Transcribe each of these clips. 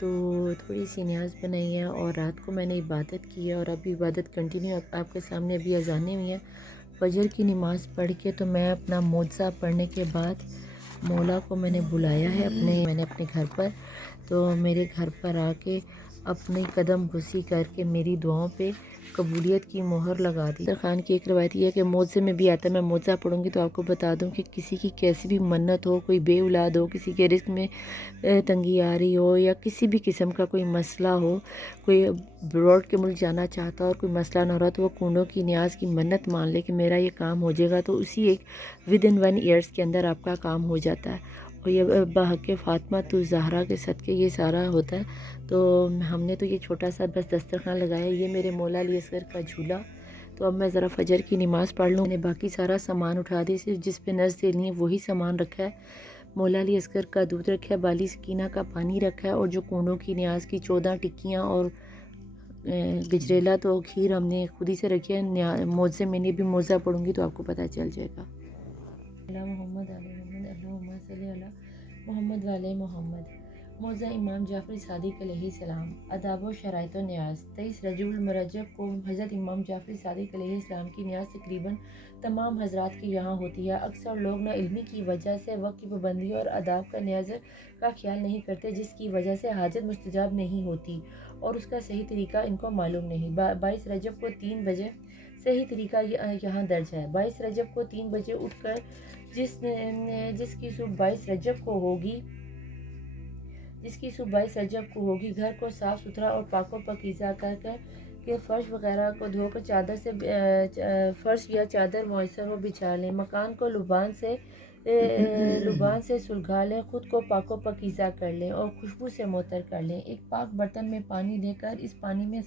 تو تھوڑی سی نیاز بنائی ہے اور رات کو میں نے عبادت کی ہے اور ابھی عبادت کنٹینیو آپ کے سامنے ابھی اذانیں ہوئی ہیں. فجر کی نماز پڑھ کے تو میں اپنا معجزہ پڑھنے کے بعد مولا کو میں نے بلایا ہے میں نے اپنے گھر پر. تو میرے گھر پر آ کے اپنے قدم بوسی کر کے میری دعاؤں پہ قبولیت کی مہر لگا دی. خان کی ایک روایت یہ ہے کہ معجزے میں بھی آتا ہے. میں معجزہ پڑھوں گی تو آپ کو بتا دوں کہ کسی کی کیسی بھی منت ہو, کوئی بے اولاد ہو, کسی کے رزق میں تنگی آ رہی ہو یا کسی بھی قسم کا کوئی مسئلہ ہو, کوئی براڈ کے ملک جانا چاہتا اور کوئی مسئلہ نہ ہو رہا تو وہ کنڈوں کی نیاز کی منت مان لے کہ میرا یہ کام ہو جائے گا, تو اسی ایک ودن 1 ایئرس کے اندر آپ کا کام ہو جاتا ہے. اور یہ بحق فاطمہ تو زہرا کے صدقے یہ سارا ہوتا ہے. تو ہم نے تو یہ چھوٹا سا بس دسترخوان لگایا. یہ میرے مولا علی اصغر کا جھولا. تو اب میں ذرا فجر کی نماز پڑھ لوں. میں نے باقی سارا سامان اٹھا دی, صرف جس پہ نظر دینی ہے وہی سامان رکھا ہے. مولا علی اصغر کا دودھ رکھا ہے, بالی سکینہ کا پانی رکھا ہے, اور جو کنڈوں کی نیاز کی 14 ٹکیاں اور گجریلا تو کھیر ہم نے خود ہی سے رکھی ہے. معجزے میں نے بھی معجزہ پڑھوں گی تو آپ کو پتہ چل جائے گا. اللہ محمد علیہ محمد اللہم صلی علی محمد والے محمد. معجزہ امام جعفر صادق علیہ السلام. آداب و شرائط و نیاز. 23 رجب المرجب کو حضرت امام جعفر صادق علیہ السلام کی نیاز تقریباً تمام حضرات کے یہاں ہوتی ہے. اکثر لوگ نہ علمی کی وجہ سے وقت کی پابندی اور آداب کا نیاز کا خیال نہیں کرتے, جس کی وجہ سے حاجت مستجاب نہیں ہوتی اور اس کا صحیح طریقہ ان کو معلوم نہیں. 22 رجب کو 3 بجے صحیح طریقہ یہاں درج ہے. 22 رجب کو 3 بجے اٹھ کر جس کی صبح 22 رجب کو ہوگی گھر کو صاف ستھرا اور پاک و پاکیزہ کر کے فرش وغیرہ کو دھو کر چادر سے فرش یا چادر میسر ہو بچھا لیں. مکان کو لبان سے سلگھا لیں. خود کو پاک و پاکیزہ کر لیں اور خوشبو سے معطر کر لیں. ایک پاک برتن میں پانی لے کر اس پانی میں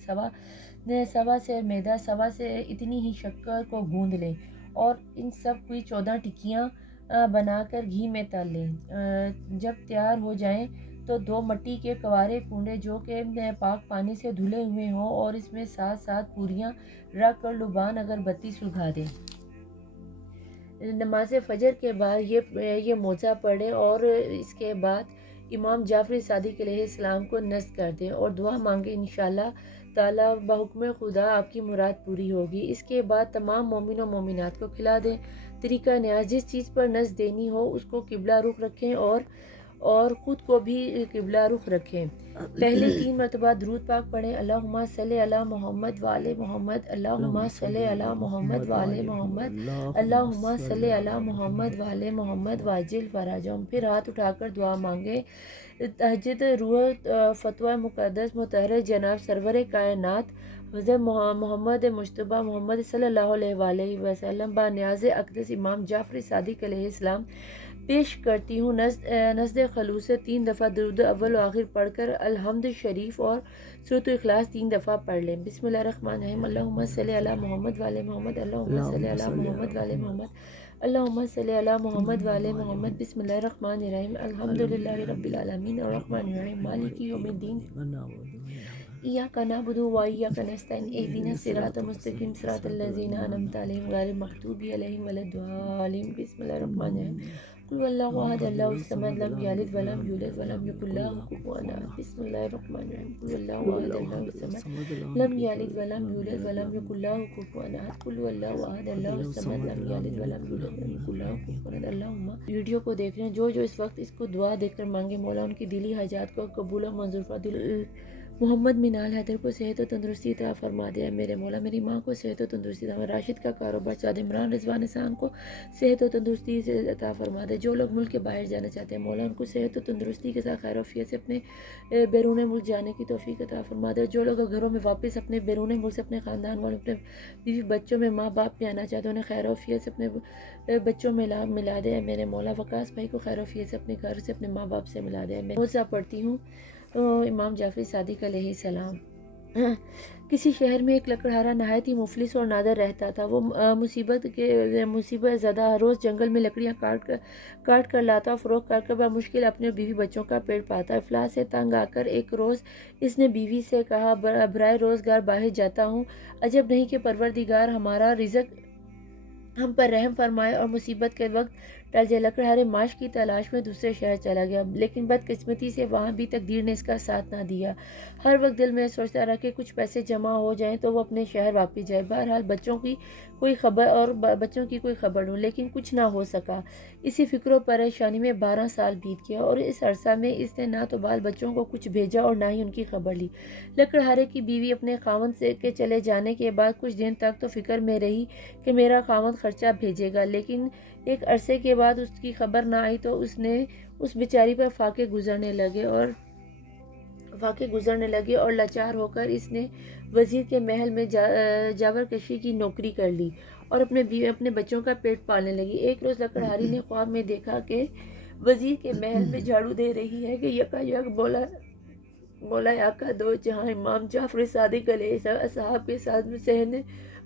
سوا سے میدا, سوا سے اتنی ہی شکر کو گوندھ لیں اور ان سب کی 14 ٹکیاں بنا کر گھی میں تل لیں. جب تیار ہو جائیں تو 2 مٹی کے کوارے کنڈے جو کہ پاک پانی سے دھلے ہوئے ہوں اور اس میں 7 پوریاں رکھ کر لبان اگربتی سلگھا دیں. نماز فجر کے بعد یہ معجزہ پڑھیں اور اس کے بعد امام جعفر صادق علیہ السلام کو نذر کر دیں اور دعا مانگیں. انشاءاللہ تعالیٰ بحکم خدا آپ کی مراد پوری ہوگی. اس کے بعد تمام مومن و مومنات کو کھلا دیں. طریقہ نیاز. جس چیز پر نذر دینی ہو اس کو قبلہ رخ رکھیں اور خود کو بھی قبلہ رخ رکھیں. پہلے 3 مرتبہ درود پاک پڑھیں. اللہم صلی علی محمد وآل محمد. اللہم صلی علی محمد وآل محمد. اللہم صلی علی محمد وآل محمد واجل فرجہم. پھر ہاتھ اٹھا کر دعا مانگیں. تہجد روح فتوہ مقدس مطہر جناب سرور کائنات حضرت محمد مجتبیٰ محمد صلی اللہ علیہ وآلہ وسلم با نیاز اقدس امام جعفر صادق علیہ السلام پیش کرتی ہوں. نزد خلوص 3 دفعہ درود اول و آخر پڑھ کر الحمد شریف اور سورۃ اخلاص 3 دفعہ پڑھ لیں. بسم اللہ الرحمن الرحیم. اللہم صلی علی محمد وآل محمد. اللہم صلی علی محمد وآل محمد. اللہم صلی علی محمد وآل محمد. بسم اللہ الرحمن الرحیم. الحمدللہ رب العالمین الرحمن الرحیم مالک یوم الدین. ایاک نعبد و ایاک نستعین. اہدنا الصراط المستقیم صراط الذین انعمت علیہم غیر المغضوب علیہم ولا الضالین. بسم اللہ الرحمن الرحیم. قل هو اللہ احد اللہ الصمد لم یلد ولم یولد ولم یکن له کفوا احد. بسم اللہ الرحمن الرحیم. قل هو اللہ احد اللہ الصمد لم یلد ولم یولد ولم یکن له کفوا احد. قل هو اللہ احد اللہ الصمد لم یلد ولم یولد ولم یکن له کفوا احد. اللہم ویڈیو کو دیکھ رہے ہیں جو اس وقت اس کو دعا دیکھ کر مانگے مولا ان کی دلی حاجات کو قبول و منظور فرما. محمد منال حیدر کو صحت و تندرستی عطا فرما دے میرے مولا. میری ماں کو صحت و تندرستی عطا. راشد کا کاروبار سعد عمران رضوان احسان کو صحت و تندرستی سے عطا فرما دے. جو لوگ ملک کے باہر جانا چاہتے ہیں مولا ان کو صحت و تندرستی کے ساتھ خیر و عافیت سے اپنے بیرون ملک جانے کی توفیق عطا فرما دے. جو لوگ گھروں میں واپس اپنے بیرون ملک سے اپنے خاندان والوں اپنے بیوی بچوں میں ماں باپ میں آنا چاہتے ہیں انہیں خیر و عافیت سے اپنے بچوں میں ملا دے میرے مولا. وقاص بھائی کو خیر و عافیت سے اپنے گھر سے اپنے ماں باپ سے ملا دے. میں معجزہ پڑھتی ہوں امام جعفر صادق علیہ السلام. کسی شہر میں ایک لکڑہارا نہایت ہی مفلس اور نادر رہتا تھا. وہ مصیبت زدہ روز جنگل میں لکڑیاں کاٹ کر لاتا اور فروخت کر کر بمشکل اپنے بیوی بچوں کا پیٹ پاتا. افلاس سے تنگ آ کر ایک روز اس نے بیوی سے کہا برائے روزگار باہر جاتا ہوں. عجب نہیں کہ پروردگار ہمارا رزق ہم پر رحم فرمائے اور مصیبت کے وقت ٹل جائے۔ لکڑہارے معاش کی تلاش میں دوسرے شہر چلا گیا، لیکن بدقسمتی سے وہاں بھی تقدیر نے اس کا ساتھ نہ دیا۔ ہر وقت دل میں سوچتا رہا کہ کچھ پیسے جمع ہو جائیں تو وہ اپنے شہر واپس جائے۔ بہرحال بچوں کی کوئی خبر ہو، لیکن کچھ نہ ہو سکا۔ اسی فکر و پریشانی میں 12 سال بیت گیا، اور اس عرصہ میں اس نے نہ تو بال بچوں کو کچھ بھیجا اور نہ ہی ان کی خبر لی۔ لکڑہارے کی بیوی اپنے خاوند کے چلے جانے کے بعد کچھ دن تک تو فکر میں رہی کہ میرا خاوند خرچہ بھیجے گا، لیکن ایک عرصے کے بعد اس کی خبر نہ آئی تو اس بیچاری پر فاقے گزرنے لگے اور لاچار ہو کر اس نے وزیر کے محل میں جاور کشی کی نوکری کر لی اور اپنے بچوں کا پیٹ پالنے لگی۔ ایک روز لکڑہاری نے خواب میں دیکھا کہ وزیر کے محل میں جھاڑو دے رہی ہے کہ یکایک مولا آقا دو جہاں امام جعفر صادق علیہ اصحاب کے ساتھ صحن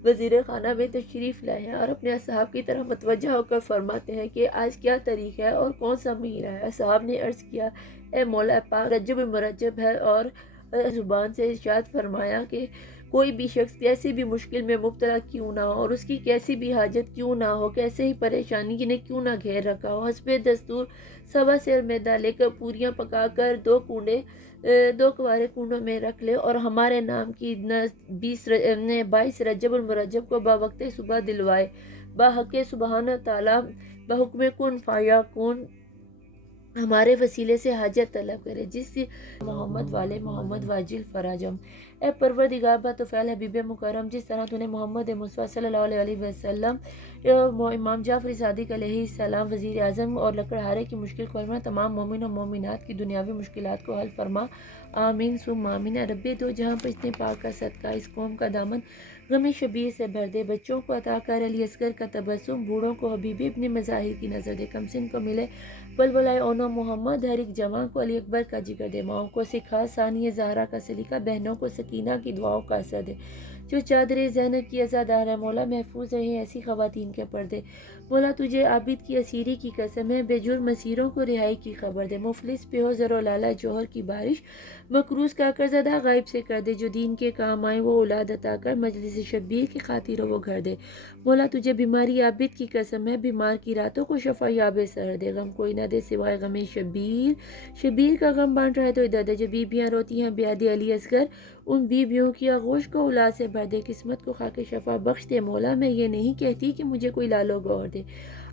وزیر خانہ میں تشریف لائے ہیں اور اپنے اصحاب کی طرح متوجہ ہو کر فرماتے ہیں کہ آج کیا تاریخ ہے اور کون سا مہینہ ہے۔ اصحاب نے عرض کیا، اے مولا پاک، رجب مرجب ہے، اور زبان سے ارشاد فرمایا کہ کوئی بھی شخص کیسی بھی مشکل میں مبتلا کیوں نہ ہو اور اس کی کیسی بھی حاجت کیوں نہ ہو، کیسے ہی پریشانی نے کیوں نہ گھیر رکھا ہو، حسب دستور 1.25 سیر میدا لے کر پوریاں پکا کر 2 کوارے کنڈوں میں رکھ لے اور ہمارے نام کی 22 رجب المرجب کو باوقت صبح دلوائے، باحق سبحانہ تعالیٰ بحکم کن فیکون ہمارے وسیلے سے حاجت طلب کرے، جس محمد والے محمد واجل فراجم۔ اے پروردگار با طفیل حبیب مکرم، جس طرح تو نے محمد مصطفیٰ صلی اللہ علیہ وسلم، امام جعفر صادق علیہ السلام، وزیر اعظم اور لکڑہارے کی مشکل کو حل فرما، تمام مومن و مومنات کی دنیاوی مشکلات کو حل فرما، آمین ثم آمین۔ رب دو جہاں پر اتنے پاک کا صدقہ اس قوم کا دامن غم شبیر سے بھر دے، بچوں کو عطا کر علی اصغر کا تبسم، بوڑھوں کو حبیب ابن مظاہر کی نظر دے، کمسن کو ملے بلبلائے اونو محمد، ہر ایک جوان کو علی اکبر کا جگر دے، ماؤں کو سکھا ثانی زہرا کا سلیقہ، بہنوں کو سکینہ کی دعاؤں کا اثر دے، جو چادر زینب کی عزادار ہے مولا محفوظ رہے ایسی خواتین کے پردے، مولا تجھے عابد کی اسیری کی قسم ہے، بے جرم اسیروں کو رہائی کی خبر دے، مفلس پہ ہو زر و لالہ جوہر کی بارش، مقروض کا قرض ادا غائب سے کر دے، جو دین کے کام آئے وہ اولاد عطا کر، مجلس شبیر کی خاطر وہ گھر دے، مولا تجھے بیماری عابد کی قسم ہے، بیمار کی راتوں کو شفا یاب سر دے، غم کوئی نہ دے سوائے غم شبیر کا غم بانٹ رہے تو ادھر دے، جو بیویاں روتی ہیں بیاد علی اصغر ان بیویوں کی آغوش کو اولاد سے بھر دے، قسمت کو خاک شفا بخش دے، مولا میں یہ نہیں کہتی کہ مجھے کوئی لالو گور دے،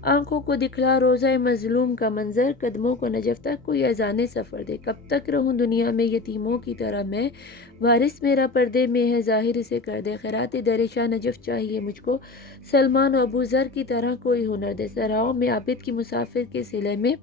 آنکھوں کو دکھلا روزہ مظلوم کا منظر، قدموں کو نجف تک کوئی اذان سفر دے، کب تک رہوں دنیا میں یتیموں کی طرح میں، وارث میرا پردے میں ہے ظاہر سے کر دے، خیرات در شاہ نجف چاہیے مجھ کو، سلمان و ابو ذر کی طرح کوئی ہنر دے، صحراؤں میں عابد کی مسافر کے صلے میں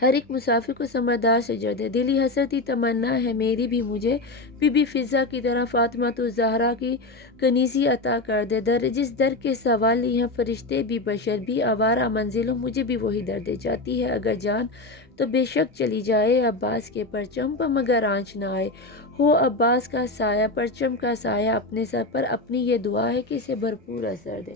ہر ایک مسافر کو سمردار سے جڑ دے، دلی حسرتی تمنا ہے میری بھی مجھے بی بی فضا کی طرح فاطمہ تو زہرا کی کنیزی عطا کر دے، جس در کے سوالی ہیں فرشتے بھی بشر بھی، آوارہ منزلوں مجھے بھی وہی در دے، جاتی ہے اگر جان تو بے شک چلی جائے، عباس کے پرچم پر مگر آنچ نہ آئے، ہو عباس کا سایہ پرچم کا سایہ اپنے سر پر، اپنی یہ دعا ہے کہ اسے بھرپور اثر دے۔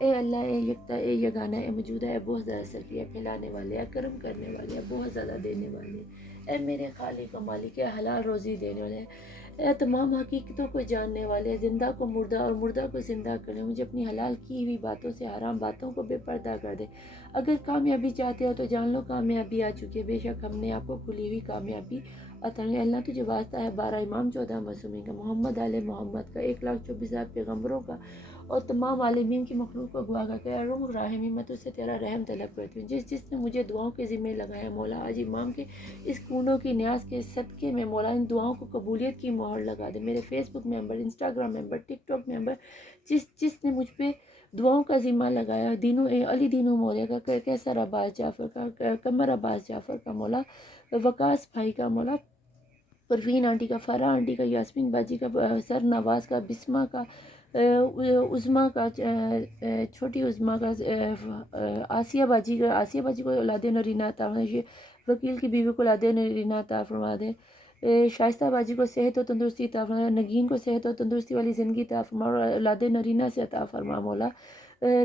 اے اللہ، اے یکتا، اے یگانہ، اے موجودہ، اے بہت زیادہ سرکیہ پھیلانے والے، اے کرم کرنے والے، اے بہت زیادہ دینے والے، اے میرے خالق و مالک، اے حلال روزی دینے والے، اے تمام حقیقتوں کو جاننے والے، زندہ کو مردہ اور مردہ کو زندہ کرنے، مجھے اپنی حلال کی ہوئی باتوں سے حرام باتوں کو بے پردہ کر دے، اگر کامیابی چاہتے ہو تو جان لو کامیابی آ چکی ہے، بے شک ہم نے آپ کو کھلی ہوئی کامیابی عطا کی۔ اللہ تجھے واسطہ ہے 12 امام 14 معصومین کا، محمد آل محمد کا، 1,24,000 پیغمبروں کا اور تمام عالمین کی مخلوق کو گواہ کر کے، ارحم الراحمین میں تجھ سے تیرا رحم طلب کرتی ہوں، جس نے مجھے دعاؤں کے ذمہ لگایا مولا، آج امام کے اس کونوں کی نیاز کے صدقے میں مولا ان دعاؤں کو قبولیت کی مہر لگا دے، میرے فیس بک ممبر، انسٹاگرام ممبر، ٹک ٹاک ممبر، جس نے مجھ پہ دعاؤں کا ذمہ لگایا، علی دینو مولے کا، کیسر عباس جعفر کا، قمر عباس جعفر کا مولا، وقاص بھائی کا مولا، پروین آنٹی کا، فرح آنٹی کا، یاسمین باجی کا، سر نواز کا، بسمہ کا، عظمیٰ کا، چھوٹی عظمیٰ کا، آسیہ باجی کو اولاد نرینہ عطا فرما دے، وکیل کی بیوی کو اولاد نرینہ عطا فرما دے، شائستہ باجی کو صحت و تندرستی عطا فرما، نگین کو صحت و تندرستی والی زندگی عطا فرما اور اولاد نرینہ سے عطا فرما مولا،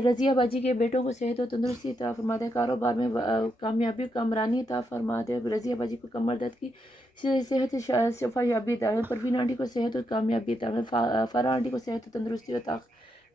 رضیہ باجی کے بیٹوں کو صحت و تندرستی عطا فرما دے، کاروبار میں کامیابی کامرانی عطا فرما دے، رضیہ باجی کو کمر درد کی صحت شفا یابی عطا فرما، پروین آنٹی کو صحت و کامیابی عطا فرما، فرح آنٹی کو صحت و تندرستی عطا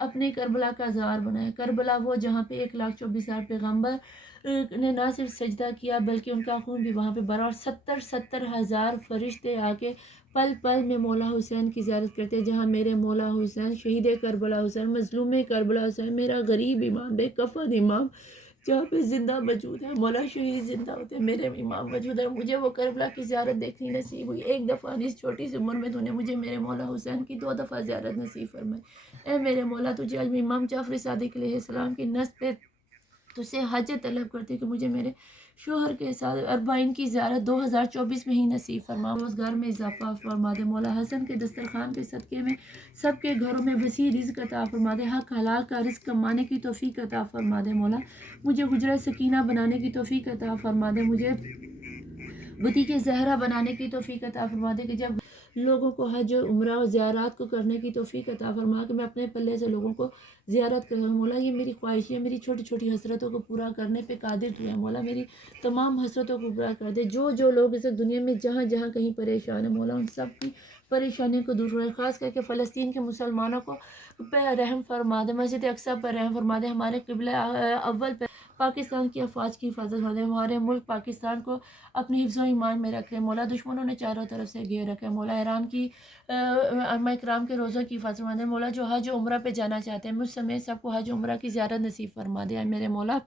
اپنے کربلا کا زار بنائے. کربلا وہ جہاں پہ 1,24,000 پیغمبر نے نہ صرف سجدہ کیا بلکہ ان کا خون بھی وہاں پہ بہا, اور 70,000 فرشتے آ کے پل پل میں مولا حسین کی زیارت کرتے ہیں. جہاں میرے مولا حسین شہید کربلا حسین, مظلوم کربلا حسین, میرا غریب امام, بے کفن امام, جہاں پہ زندہ موجود ہے, مولا شہید زندہ ہوتے ہیں, میرے امام موجود ہے. مجھے وہ کربلا کی زیارت دیکھنی نصیب ہوئی. ایک دفعہ اس چھوٹی سی عمر میں تو نے مجھے میرے مولا حسین کی 2 دفعہ زیارت نصیب فرمائی. اے میرے مولا, تجھے آج امام جعفر صادق علیہ السلام کی نسب پہ تجھ سے حج طلب کرتی کہ مجھے میرے شوہر کے ساتھ 40 کی زیارت 2024 میں ہی نصیب فرما. روزگار میں اضافہ فرما دے مولا. حسن کے دسترخوان کے صدقے میں سب کے گھروں میں وسیع رزق عطا فرما دے. حق حلال کا رزق کمانے کی توفیق عطا فرما دے مولا. مجھے حجرہ سکینہ بنانے کی توفیق عطا فرما دے. مجھے بطیق زہرا بنانے کی توفیق عطا فرما دے کہ جب لوگوں کو حج و عمرہ و زیارات کو کرنے کی توفیق عطا فرما کہ میں اپنے پلے سے لوگوں کو زیارت کروں. مولا یہ میری خواہش ہے, میری چھوٹی چھوٹی حسرتوں کو پورا کرنے پہ قادر تو ہے مولا. میری تمام حسرتوں کو پورا کر دے. جو لوگ اس دنیا میں جہاں جہاں کہیں پریشان ہیں مولا, ان سب کی پریشانیوں کو دور کرے. خاص کر کے فلسطین کے مسلمانوں کو پہ رحم فرما دے. مسجد اقصی پر رحم فرما دے. ہمارے قبلہ اول پہ پاکستان کی افواج کی حفاظت فرما دے. ہمارے ملک پاکستان کو اپنی حفظ و ایمان میں رکھے مولا. دشمنوں نے چاروں طرف سے گھیر رکھے مولا. ایران کی ائمہ کرام کے روزوں کی حفاظت فرما دے مولا. جو حج و عمرہ پہ جانا چاہتے ہیں مجھ سمیت سب کو حج و عمرہ کی زیارت نصیب فرما دے میرے مولا.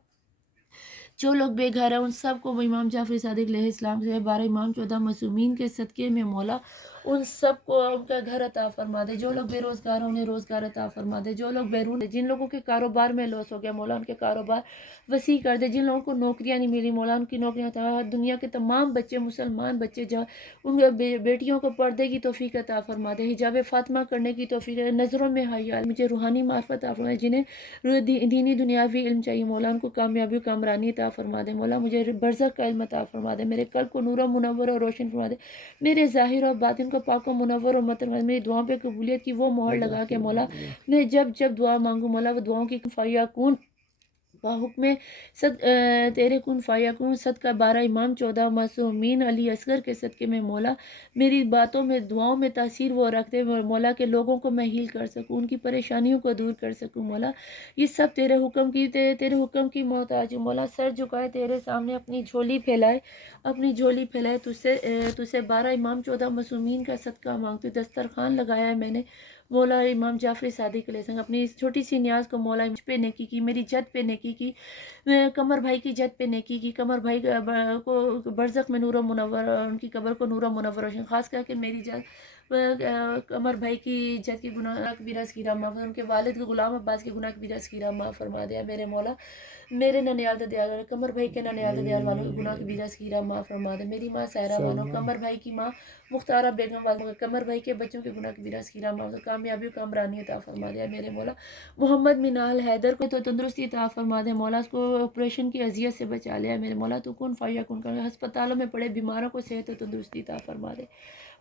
جو لوگ بے گھر ہیں ان سب کو امام جعفر صادق علیہ السلام سے 12 امام 14 معصومین کے صدقے میں مولا ان سب کو ان کا گھر عطا فرما دے. جو لوگ بے روزگار ہیں انہیں روزگار عطا فرما دے. جو لوگ بیرون, جن لوگوں کے کاروبار میں لوس ہو گیا مولا ان کے کاروبار وسیع کر دے. جن لوگوں کو نوکریاں نہیں ملی مولا ان کی نوکریاں عطا. دنیا کے تمام بچے, مسلمان بچے, جہاں ان بیٹیوں کو پردے کی توفیق عطا فرما دے. حجاب فاطمہ کرنے کی توفیق, نظروں میں حیا, مجھے روحانی معرفت عطا فرما. جنہیں دینی دنیاوی علم چاہیے مولا ان کو کامیابی و کامرانی عطا فرما دے مولا. مجھے برزخ کا علم عطا فرما دے. میرے قلب کو نور و منور اور روشن فرما دے. میرے ظاہر اور باطن کو پاک و منور اور مطر فرما دے. میری دعاؤں پہ قبولیت کی وہ مہر لگا کے مولا میں جب دعا مانگوں مولا وہ دعاؤں کی فیاکون حکم صد تیرے کن فیاکون صدقہ 12 امام 14 معصومین علی اصغر کے صدقے میں مولا میری باتوں میں دعاؤں میں تاثیر وہ رکھتے مولا کہ لوگوں کو میں ہیل کر سکوں, ان کی پریشانیوں کو دور کر سکوں مولا. یہ سب تیرے حکم کی محتاج مولا. سر جھکائے تیرے سامنے اپنی جھولی پھیلائے تجھ سے 12 امام 14 معصومین کا صدقہ مانگتے. دسترخوان لگایا ہے میں نے مولا امام جعفر صادق علیہ السلام. اپنی اس چھوٹی سی نیاز کو مولا مجھ پہ نیکی کی, میری جد پہ نیکی کی, قمر بھائی کی جد پہ نیکی کی. قمر بھائی کو برزخ میں نور و منور, ان کی قبر کو نور و منور روشن. خاص کر کے میری جد قمر بھائی کی جد کی گناہ کبیرہ صغیرہ معاف, ان کے والد کے غلام عباس کے گناہ کبیرہ صغیرہ معاف فرما دیا میرے مولا. میرے ننیال ددیال والے قمر بھائی کے ننیال ددیال والوں کے گناہ کبیرہ صغیرہ معاف فرما دے. میری ماں سائرہ والوں, قمر بھائی کی ماں مختارہ بیگم والوں, قمر بھائی کے بچوں کے گناہ کبیرہ صغیرہ معاف, کامیابی و کامرانی عطا فرما دیا میرے مولا. محمد منال حیدر کو تو تندرستی عطا فرما دے مولا. اس کو آپریشن کی اذیت سے بچا لیا میرے مولا. تو کن فیکون کر, ہسپتالوں میں پڑے بیماروں کو صحت و تندرستی عطا فرما دے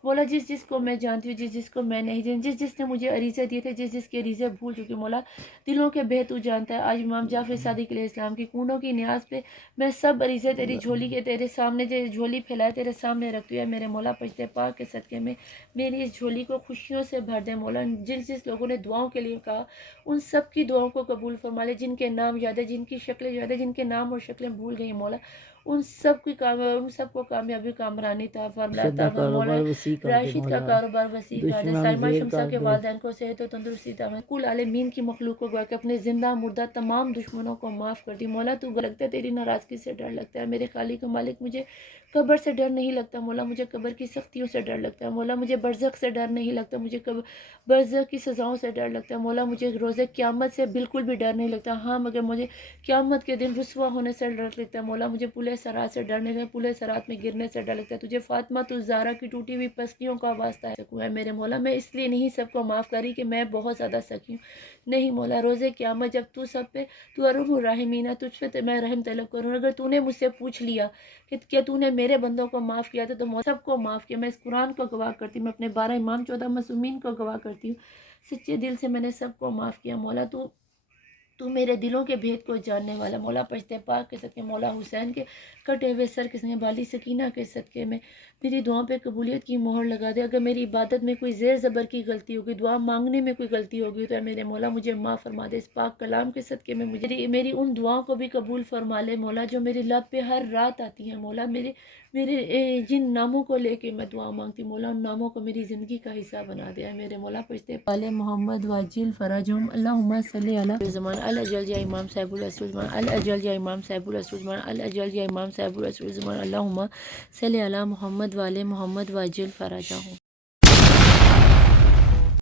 مولا. جس کو میں جانتی ہوں, جس کو میں نہیں جانتی, جس نے مجھے عریضے دیے تھے, جس کے عریضے بھول چکی مولا. دلوں کے بے تو جانتا ہے. آج امام جعفر صادق علیہ السلام کی کونوں کی نیاز پہ میں سب عریضے تیری جھولی کے تیرے سامنے جھولی پھیلائے تیرے سامنے رکھتی ہے میرے مولا. پشتے پاک کے صدقے میں میری اس جھولی کو خوشیوں سے بھر دے مولا. جس لوگوں نے دعاؤں کے لیے کہا ان سب کی دعاؤں کو قبول فرما لے. جن کے نام یاد ہے, جن کی شکلیں یاد ہے, جن کے نام اور شکلیں بھول گئی مولا, ان سب کو کامیابی کامرانی عطا فرما مولا. راشد کا کاروبار وسیع کر دے. سائمہ شمسہ کے والدین کو صحت و تندرستی عطا فرما. کل عالمین کی مخلوق کو گویا کہ اپنے زندہ مردہ تمام دشمنوں کو معاف کر دی مولا. تو لگتا ہے تیری ناراضگی سے ڈر لگتا ہے میرے خالق و مالک. مجھے قبر سے ڈر نہیں لگتا مولا, مجھے قبر کی سختیوں سے ڈر لگتا ہے مولا. مجھے برزخ سے ڈر نہیں لگتا, مجھے برزخ کی سزاؤں سے ڈر لگتا ہے مولا. مجھے روز قیامت سے بالکل بھی ڈر نہیں لگتا. ہاں مگر مجھے قیامت کے دن رسوا ہونے سے ڈر لگتا ہے مولا. مجھے پل صراط سے ڈر نہیں لگتا, پل صراط میں گرنے سے ڈر لگتا ہے. تجھے فاطمہ الزہرا کی ٹوٹی ہوئی پسلیوں کا واسطہ ہے میرے مولا. میں اس لیے نہیں سب کو معاف کری کہ میں بہت زیادہ سکی ہوں, نہیں مولا. روز قیامت جب تو سب پہ تو ارحم الراحمین ہے, تجھ پہ میں رحم طلب کروں. اگر تو نے مجھ سے پوچھ لیا کہ کیا تو نے میرے بندوں کو معاف کیا تھا, تو سب کو معاف کیا. میں اس قرآن کو گواہ کرتی ہوں, میں اپنے 12 امام 14 معصومین کو گواہ کرتی ہوں, سچے دل سے میں نے سب کو معاف کیا مولا. تو تو میرے دلوں کے بھید کو جاننے والا مولا پشتے پاک کے صدقے مولا حسین کے کٹے ہوئے سر کے سنگے بالی سکینہ کے صدقے میں میری دعاؤں پہ قبولیت کی مہر لگا دے. اگر میری عبادت میں کوئی زیر زبر کی غلطی ہوگی, دعا مانگنے میں کوئی غلطی ہوگی تو اے میرے مولا مجھے معاف فرما دے. اس پاک کلام کے صدقے میں مجھے میری ان دعاؤں کو بھی قبول فرما لے مولا جو میری لب پہ ہر رات آتی ہیں مولا. میرے جن ناموں کو لے کے میں دعا مانگتی مولا ان ناموں کو میری زندگی کا حصہ بنا دیا ہے میرے مولا. پشتے پالے محمد واجل فرجہم اللہم صلی علی زمان الاجل یا امام صاحب الرسول زمان الاجل یا امام صاحب الرسول زمان الاجل یا امام صاحب الرسول زمان اللہم صلی علی محمد والے محمد واجل فرجہم.